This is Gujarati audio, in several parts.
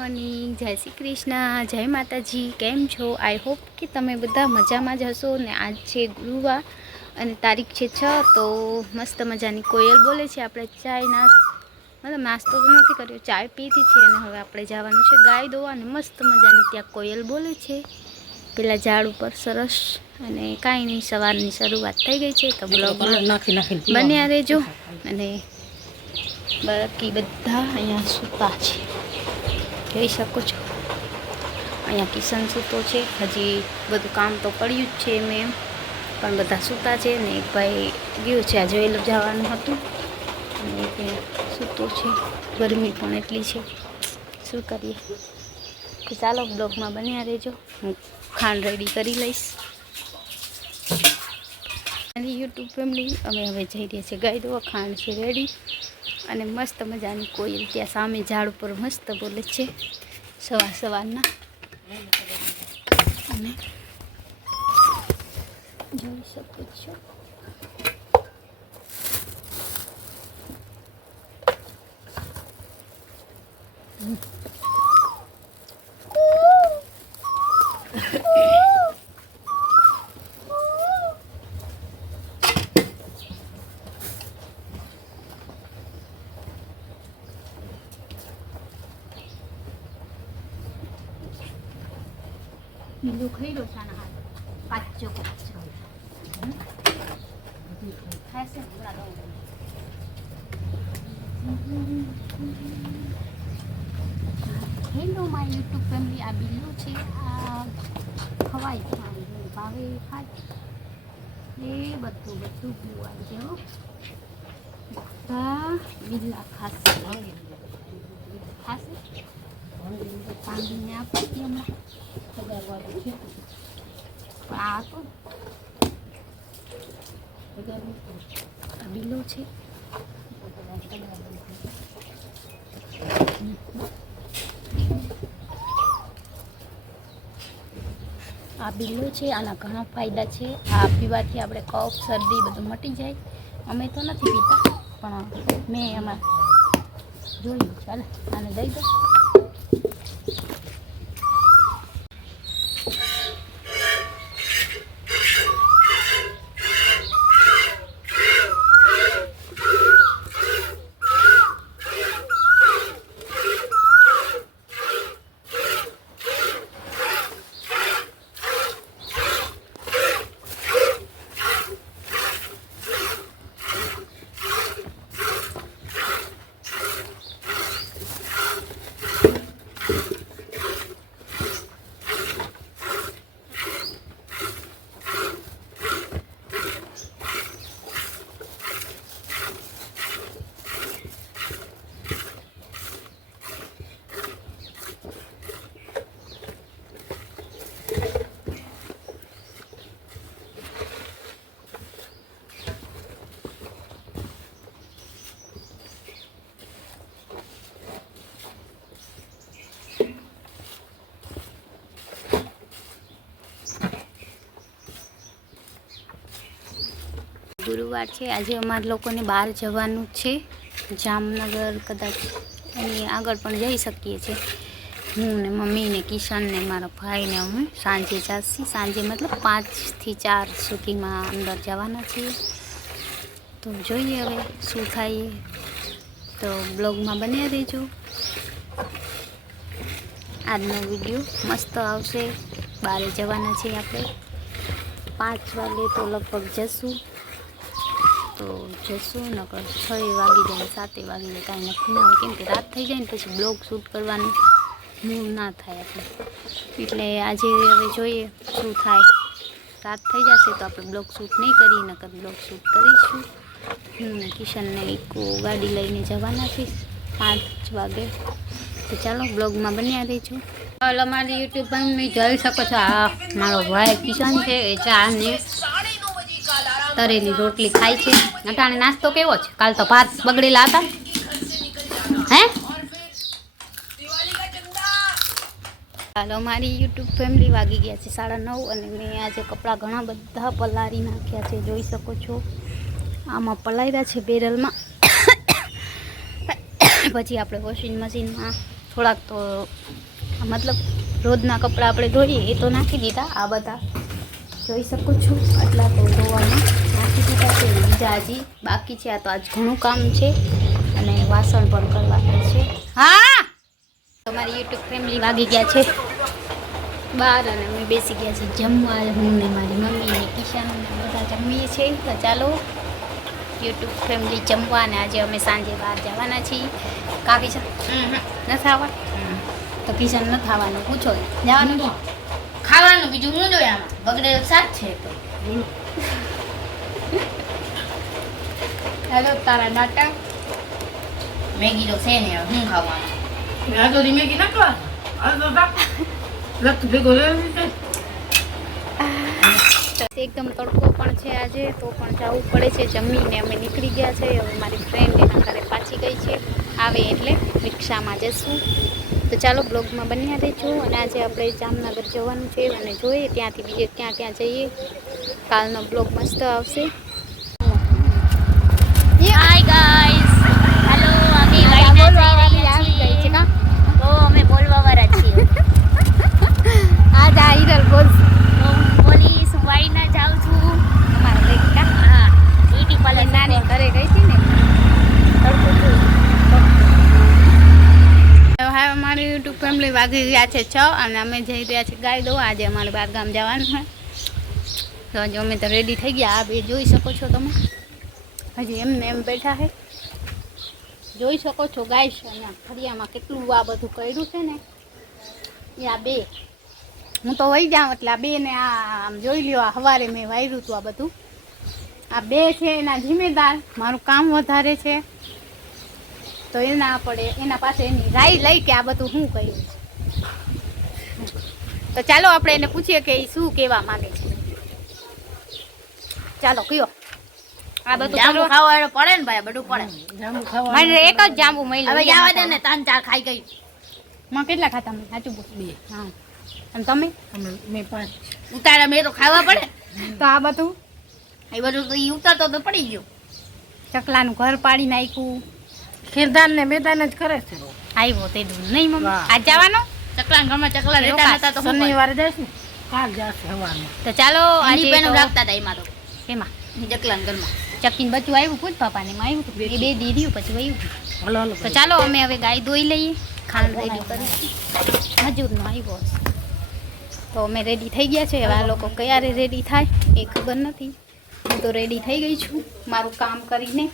મોર્નિંગ, જય શ્રી કૃષ્ણ, જય માતાજી। કેમ છો? આઈ હોપ કે તમે બધા મજામાં જ હશો ને। આજ છે ગુરુવાર અને તારીખ છે 6। તો મસ્ત મજાની કોયલ બોલે છે। આપણે ચાય નાસ્તો તો નથી કર્યો, ચાય પીધી છે અને હવે આપણે જવાનું છે ગાય દોવા અને મસ્ત મજાની ત્યાં કોયલ બોલે છે પેલા ઝાડ ઉપર સરસ। અને કાંઈ નહીં, સવારની શરૂઆત થઈ ગઈ છે તો બ્લોગ બન્યા રહેજો। અને બાકી બધા અહીંયા સૂતા છે, જોઈ શકો છો। અહીંયા કિશન સૂતો છે, હજી બધું કામ તો પડ્યું જ છે મેં પણ બધા સૂતા છે ને એક ભાઈ ગયો છે, આ જોઈ જવાનું હતું અને ત્યાં સૂતો છે। ગરમી પણ એટલી છે, શું કરીએ। તો ચાલો બ્લોગમાં બન્યા રહેજો, હું ખાંડ રેડી કરી લઈશ। અને યુટ્યુબ ફેમિલી અમે હવે જઈ રહ્યા છીએ ગાય દોવા, ખાંડ છે રેડી અને મસ્ત મજાની કોયલ ત્યાં સામે ઝાડ ઉપર મસ્ત બોલે છે સવારના। અને જોઈ શકો છો બીજો ખાઈ લો સાના હાથ કાચો ખાશે હેલો માય યુટ્યુબ ફેમિલી, આ બિલ્લું છે, આ ખવાય ભાવે ખાય એ બધું પીવાય છે હો। બધા બિલ્લા ખાશે પાંદીને આપી હમણાં પણ આ તો આ બિલ્લો છે, આ બિલ્લો છે। આના ઘણા ફાયદા છે, આ પીવાથી આપણે કફ શરદી બધું મટી જાય। અમે તો નથી પીતા પણ મેં એમાં જોયું, ચાલે આને દઈ દો। ગુરુવાર છે, આજે અમારા લોકોને બહાર જવાનું છે, જામનગર કદાચ એની આગળ પણ જઈ શકીએ છીએ। હું ને મમ્મી ને કિશન ને મારા ભાઈ ને અમે સાંજે જઈશું, સાંજે મતલબ 5 થી 4 સુધીમાં અંદર જવાના છીએ। તો જોઈએ હવે શું થાય, તો બ્લોગમાં બન્યા રહેજો। આજનો વિડીયો મસ્ત આવશે। બહાર જવાના છીએ આપણે, 5 વાગે તો લગભગ જશું, તો જશું નકર 6 વાગી જાય 7 વાગી જાય કાંઈ નક્કી ના હોય, કેમ કે રાત થઈ જાય ને પછી બ્લોગ શૂટ કરવાનું મૂડ ના થાય આપણે। એટલે આજે હવે જોઈએ શું થાય, રાત થઈ જશે તો આપણે બ્લોગ શૂટ નહીં કરીએ, નકર બ્લોગ શૂટ કરીશું। હું ને કિશનને ઇકો ગાડી લઈને જવાના છે 5 વાગે। તો ચાલો બ્લોગમાં બન્યા રહેજો। હાલો મારી યુટ્યુબ પર જોઈ શકો છો, આ મારો ભાઈ કિશન છે, એ ચા ને તરેલી રોટલી ખાય છે। અટાણે નાસ્તો કેવો છે? કાલ તો ભાત બગડેલા હતા હે। હાલો મારી યુટ્યુબ ફેમિલી, વાગી ગયા છે 9:30 અને મેં આજે કપડાં ઘણા બધા પલાળી નાખ્યા છે, જોઈ શકો છો। આમાં પલાળ્યા છે બેરલમાં, પછી આપણે વોશિંગ મશીનમાં થોડાક તો મતલબ રોજના કપડાં આપણે ધોઈએ એ તો નાખી દીધા. આ બધા જોઈ શકો છો આટલા તો ધોવામાં નાખી દીધા છે. બીજા હજી બાકી છે. આ તો આજ ઘણું કામ છે અને વાસણ પણ કરવાના છે. હા, તમારી યુટ્યુબ ફેમિલી વાગી ગયા છે બહાર અને અમે બેસી ગયા છીએ જમવા. હું ને મારી મમ્મી ને કિશન બધા જમીએ છીએ. તો ચાલો યુટ્યુબ ફેમિલી જમવા. અને આજે અમે સાંજે બહાર જવાના છીએ. કા કિશન નથી આવવા? તો કિશન નથી આવવાનું. પૂછો જવાનું ખાવાનું બીજું હું જોઈએ આમાં બગડેલું શાક છે તો હેલો તારા નાટા મેગી તો છે ને હું ખાવાનું આ તો મેગી ના ખાવા આ તો લખ ભેગો એકદમ તડકો પણ છે આજે, તો પણ જવું પડે છે. જમીને અમે નીકળી ગયા છે. હવે મારી ફ્રેન્ડ એના ઘરે પાછી ગઈ છે. આવે એટલે રિક્ષામાં જશું. તો ચાલો બ્લોગમાં બન્યા રહેજો. અને આજે આપણે જામનગર જવાનું છે અને જોઈએ ત્યાંથી બીજે ક્યાં ક્યાં જઈએ. કાલનો બ્લોગ મસ્ત આવશે. Hi guys, hello. અમે વાયના જઈ રહ્યા છીએ. તો અમે બોલવા વાળા છીએ. આજ આ હિરલ બોલ પોલીસ વાયના જાઉં છું. અમારા લેકા. હા, બ્યુટી પાર્લર નાની ઘરે ગઈ હતી ને હવે અમારી યુટ્યુબ ફેમિલી વાગી ગયા છે 6 અને અમે જઈ રહ્યા છીએ ગાય દોવા. આજે અમારે બહાર ગામ જવાનું છે. તો આજે અમે તો રેડી થઈ ગયા. આ બે જોઈ શકો છો તમે, હજી એમને એમ બેઠા છે. જોઈ શકો છો ગાય છે. અને ફળિયામાં કેટલું આ બધું કર્યું છે ને. એ આ બે હું તો વહી જાઉં એટલે આ બે ને આમ જોઈ લ્યો. આ સવારે મેં વાર્યું હતું આ બધું. આ બે છે એના જિમ્મેદાર. મારું કામ વધારે છે તો એના પડે એના પાસે એની રાય લઈ કે આ બધું શું કર્યું છે. તો ચાલો આપણે એને પૂછીએ કે એ શું કહેવા માંગે છે. ચાલો કયો. આ બધું જાંબુ ખાવા પડે ને ભાઈ, બધું પડે. જામુ ખાવા મને એક જ જાંબુ મળ્યું. હવે જવા દે ને, 3-4 ખાઈ ગઈ. માં કેટલા ખાતા મેં સાચું બોલ? 2. હા, અને તમે? મેં 5 ઉતારા મેં તો ખાવા પડે. તો આ બધું એ બધું તો ઈ ઉતારતો તો પડી ગયો. ચકલાનું ઘર પાડી નાખ્યું. ખેરદાન ને મેદાન જ કરે છે. આવ્યો તે દૂર નહીં મમ્મી. વાહ. આજ જવાનો? ચકલા ઘરમાં ચકલા રહેતા નતા તો શનિવારે જઈશ ને કાલ જશે સવારમાં. તો ચાલો આજે આજે તો- રાખતા હતા એમાં તો એમાં ચકલા ઘરમાં. ચકીને બચ્ચું આવ્યું પૂછ પાપાને એમાં આવ્યું હતું. એ બે દીધું પછી વયું. હલો હલો તો ચાલો અમે હવે ગાય દોઈ લઈએ. ખાંડ રેડી કરીશું. મજૂરનો આવ્યો હશે. તો અમે રેડી થઈ ગયા છે. હવે આ લોકો ક્યારે રેડી થાય એ ખબર નથી. હું તો રેડી થઈ ગઈ છું મારું કામ કરીને.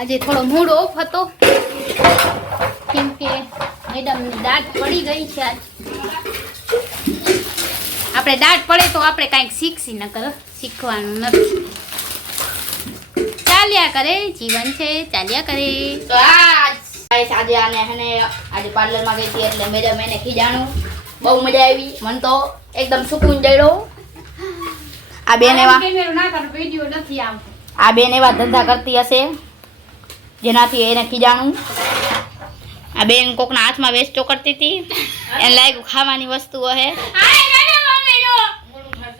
આજે થોડો મૂડ ઓફ હતો કેમ કે મેડમની દાઢ પડી ગઈ છે. આજ આપણે દાઢ પડે તો આપણે કાંઈક શીખશી, નકર શીખવાનું નથી. ચાલ્યા કરે, જીવન છે ચાલ્યા કરે. તો આજે આને હેને આજે પાર્લરમાં ગઈ હતી એટલે મેડમ એને ખીજાણું. બહુ મજા આવી. મને તો એકદમ સુકૂન જડ્યો. આ બેન એવા ધંધા કરતી હશે જેનાથી એને ખીજાણું. આ બેન કોકના હાથમાં વેચતો કરતી હતી. એને લાગ્યું ખાવાની વસ્તુ હે.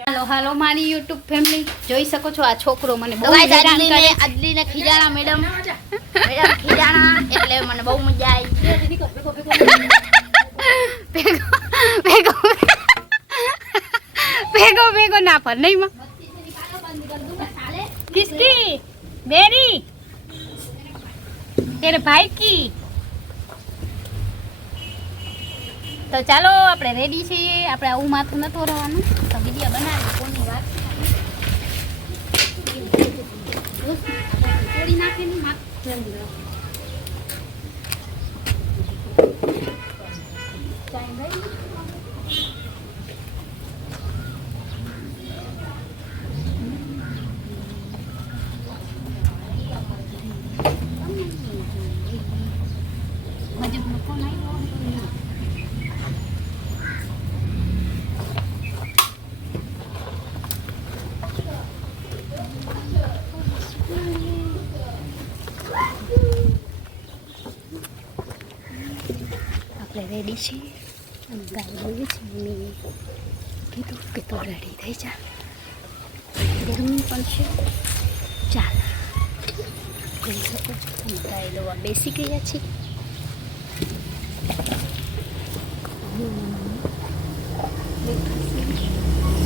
હાલો હાલો મારી યુટ્યુબ ફેમિલી જોઈ શકો છો. આ છોકરો મને બહુ ગાઈસ હેરાન કરે છે. આજલીને ખીજાણા મેડમ. મેડમ ખીજાણા એટલે મને બહુ મજા આવી. ભેગો ભેગો ભેગો ભેગો ના પર નહીં માં. किसकी? मेरी, तेरे भाई की. તો ચાલો આપણે રેડી છીએ. આપણે આવું માથું ન તોરવાનું. તો વિડીયો બનાવી કોની વાત તોડી નાખેલી માથું. આપણે રેડી છીએ અને ગાય બોલીએ છીએ. મમ્મીએ કીધું કે તું રેડી થઈ જા, ગરમી પણ છે. ચાલ જોઈ શકો છો. અમે ગાય દોવા બેસી ગયા છીએ.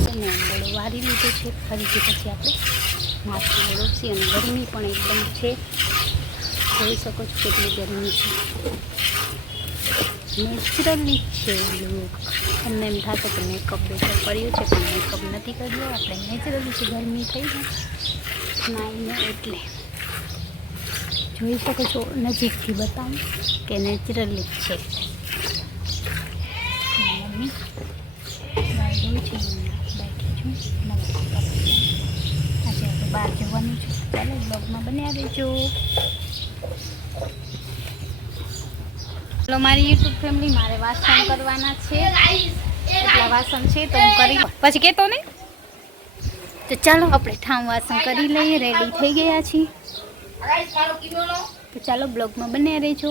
અને આંબળો વારી લીધો છે. ફરીથી પછી આપણે માથું ઓળવશી અને ગરમી પણ એકદમ છે. જોઈ શકો છો કેટલી ગરમી છે. નેચરલી છે લુક. તમને એમ થશે કે મેકઅપ કર્યો છે, પણ મેકઅપ નથી કર્યો. આપણે નેચરલી છે. ગરમી થઈ જાય નાઈને એટલે જોઈ શકો છો. નજીકથી બતાવું કે નેચરલી છે. મમ્મી બાય છે, બેઠી છું. આજે આપણે બહાર જવાનું છે. ચાલો બ્લોગમાં બન્યા રહેજો. ચાલો મારી યુટ્યુબ ફેમિલી, મારે વાસણ કરવાના છે. એટલા વાસણ છે તો હું કરી પછી કહેતો નહીં. તો ચાલો આપણે ઠામ વાસણ કરી લઈએ. રેડી થઈ ગયા છીએ. તો ચાલો બ્લોગમાં બન્યા રહેજો.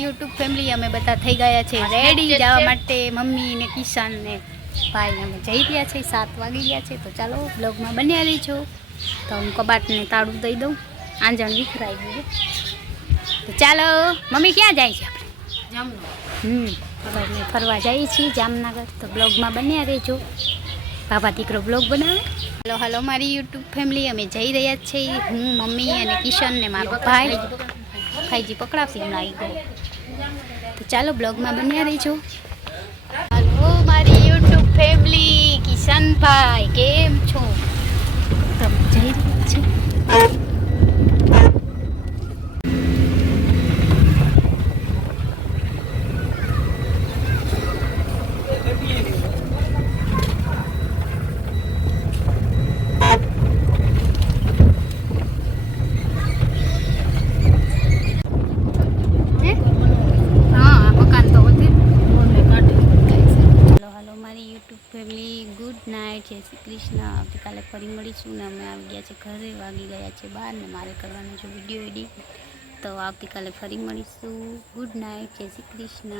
યુટ્યુબ ફેમિલી અમે બધા થઈ ગયા છે રેડી જવા માટે. મમ્મી ને કિશન ને ભાઈ અમે જઈ રહ્યા છે. 7 વાગી ગયા છે. તો ચાલો બ્લોગમાં બન્યા રહીજો. તો હું કબાટને તાળું દઈ દઉં. આંજણ વિખરાઈ ગયું. તો ચાલો મમ્મી ક્યાં જાય છે આપણે? હવે ફરવા જઈએ છીએ જામનગર. તો બ્લોગમાં બન્યા રહેજો. બાબા દીકરો બ્લોગ બનાવે. હલો હલો મારી યુટ્યુબ ફેમિલી, અમે જઈ રહ્યા છીએ. હું, મમ્મી અને કિશન ને મારો ભાઈ. ભાઈજી પકડાવશે હમણાં આવી ગયો. તો ચાલો બ્લોગમાં બન્યા રહેજો. હલો મારી યુટ્યુબ ફેમિલી, કિશનભાઈ કેમ છો? તમે જઈ રહ્યા છે. ગુડ નાઇટ, જય શ્રી કૃષ્ણ. આવતીકાલે ફરી મળીશું ને અમે આવી ગયા છે ઘરે. વાગી ગયા છે 12 ને મારે કરવાનો છે વિડીયો એડિટ. તો આવતીકાલે ફરી મળીશું. ગુડ નાઇટ, જય શ્રી કૃષ્ણ.